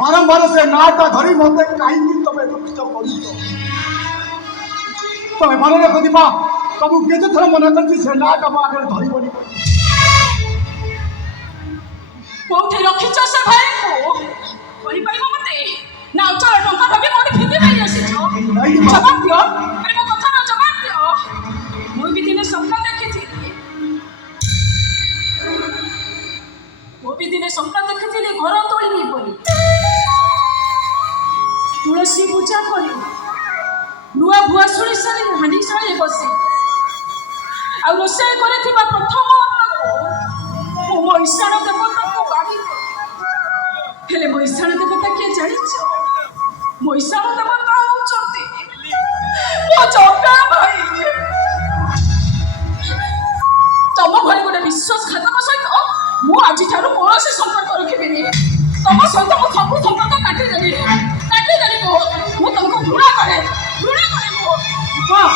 बारंबार से नाटा धरी मत कहीं तुम दुखित कर तमें मन रखी माँ तुमको केते थर मन कर से नाटा मो आगे धरबनी कोठे रखिछ से भाई को कहि परिबो मते ना चल टंका भाबी कोठी फिंदी भाई आसीछ जवाब दियो अरे मो कथा ना जवाब दियो मोर भी दिने सपना देखिथि मो भी दिने सपना देखिथि घर तोली बोली तुलसी पूजा करी नुआ भुआ सुनी सारी हांडी सारी बसी आ रोषे करथिबा प्रथम अन्नको मो ईशान देवता को गाड़ी हेले मो ईशान देवता के जानिछ मो ईशान देवता होचते मो चौका भाई तम घरे गोटे विश्वासघातक सहित मु आज ठारू कौन संपर्क रखिबिनी तम सहित मो सब संपर्क काटिदेली मो तुमको घृणा करे मो हाँ